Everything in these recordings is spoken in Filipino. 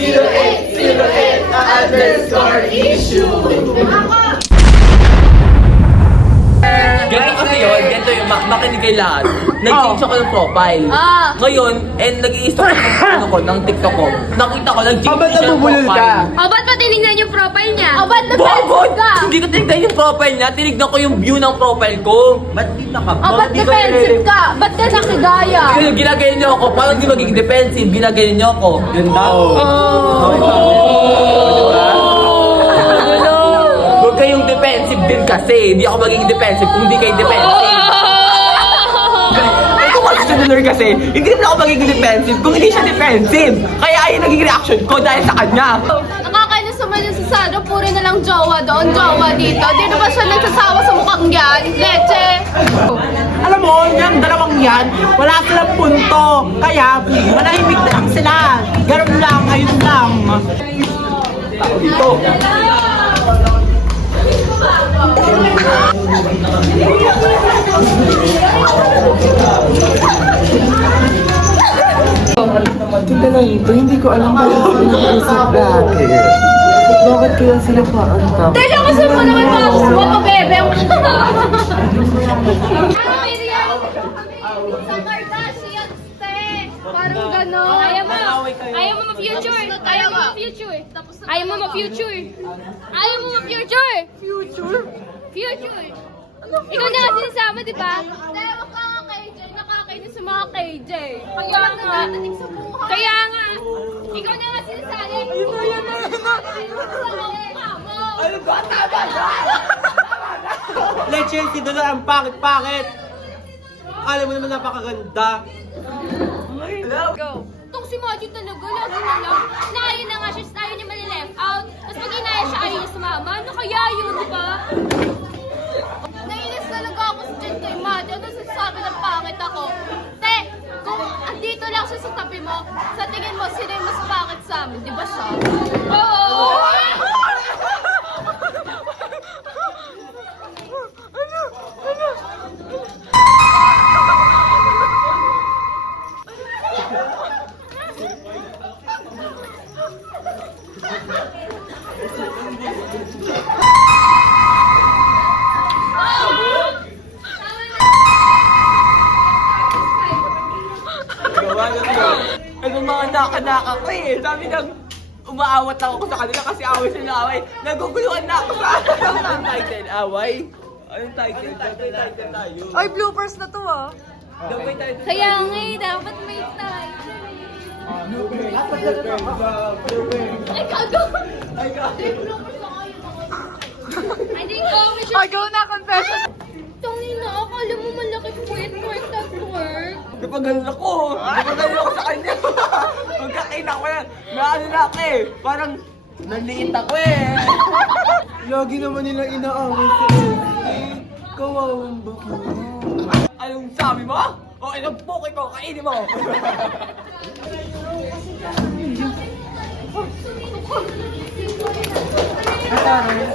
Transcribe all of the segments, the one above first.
0808_issue. Ganito kasi yun, ganito yung makinig kayo lahat. Nag-change ako ng profile. Ngayon, nag-i-start ako ng TikTok ko. Nakita ko, nag-change siya ng profile. Ba't pa tinignan yung profile niya? Ba't Bakit? Hindi ko tinignan yung profile niya, tinignan ko yung view ng profile ko. Ba't di naka? Ba't defensive ka? Ba't ka nakigaya? Ayun, ginagayin niyo ako. Paano di magiging defensive? Ginagayin niyo ako. Ganda. Huwag kayong defensive din kasi. Hindi ako magiging defensive kung hindi kayo defensive. Ito consumer kasi, hindi rin ako magiging defensive kung hindi siya defensive. Kaya ayun naging reaction ko dahil sa kanya. Nakakainis naman yung sa Sado, puro na lang jowa doon, jowa dito. Di na ba siya nagsasawa sa mukhang yan? Leche! Alam mo, yung dalawang yan, wala silang punto. Kaya, manahimik na lang sila. Ganun lang, ayun lang. Ito. Ito na ito, hindi ko alam kung ano yung isip dati. Bakit kaya sila paantap? Dahil ako sa mo naman mga suwa ka, bebe! Sa Kardashian, te! Parang gano'n. Ayaw mo ma-future. Ayaw mo ma-future. Ayaw mo ma-future. Ayaw mo ma-future. Future. Ikaw na nga sinasama, di ba? Te, wag ka nga KJ. Nakakainis sa mga KJ. Kaya nga. Nagdadating sa buhay. Kaya nga. Ikaw na nga sinasali. Ano ba? Tama na! Leche, si Dolor ang pangit-pangit. Alam mo naman napakaganda. Itong si Maji talaga, lagi na lang. Naayon na nga siya, ayaw niya mali-left out. Tapos pag inaya siya, ayaw niya sumama. Ano kaya yun, di ba? Nainis talaga ako sa dyan kay Maji. Ano sasabi ng pangit ako? Te, kung andito lang siya sa tabi mo, sa tingin mo, sino yung mas pangit sa amin? Di ba siya? Oo! Anong mga naka-naka ko eh. Sabi nang umaawat lang ako sa kanila kasi away sila away. Naguguluhan na ako sa anong title? Away? Anong title? Title tayo. Ay, bloopers na to ah. Dapat title. Kaya nga eh, dapat may time. Ay, gago! Ay, God. I think we should... Ay, go na, confession. Tangina, akala mo malaki puwet mo at work. Napagalan ako. Napagalan ako sa kanya. Pagkakita ko yan. Na ano na ako eh. Parang naliit ako eh. Lagi naman nila inaaway sa Leslie. Kawawang bako. Anong sabi mo? O, ilang pukoy ko, kainin mo. Alam na.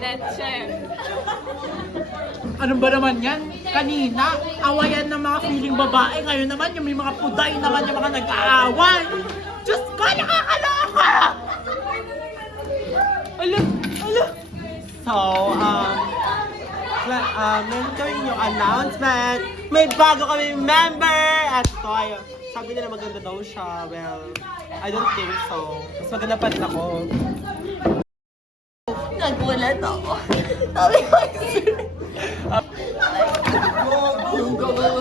Let's share. Ano ba naman yan? Kanina, awayan ng mga feeling babae. Ngayon naman, yung may mga puday naman yung mga nag-aaway. Diyos ko, nakakaloka! Ala. So, meron kami yung announcement. May bago kami member! At ito, ayun. Sabi nila maganda daw siya. Well, I don't think so. Mas maganda pa rin ako. Nagulat ako. Sabi ko, Yung gawin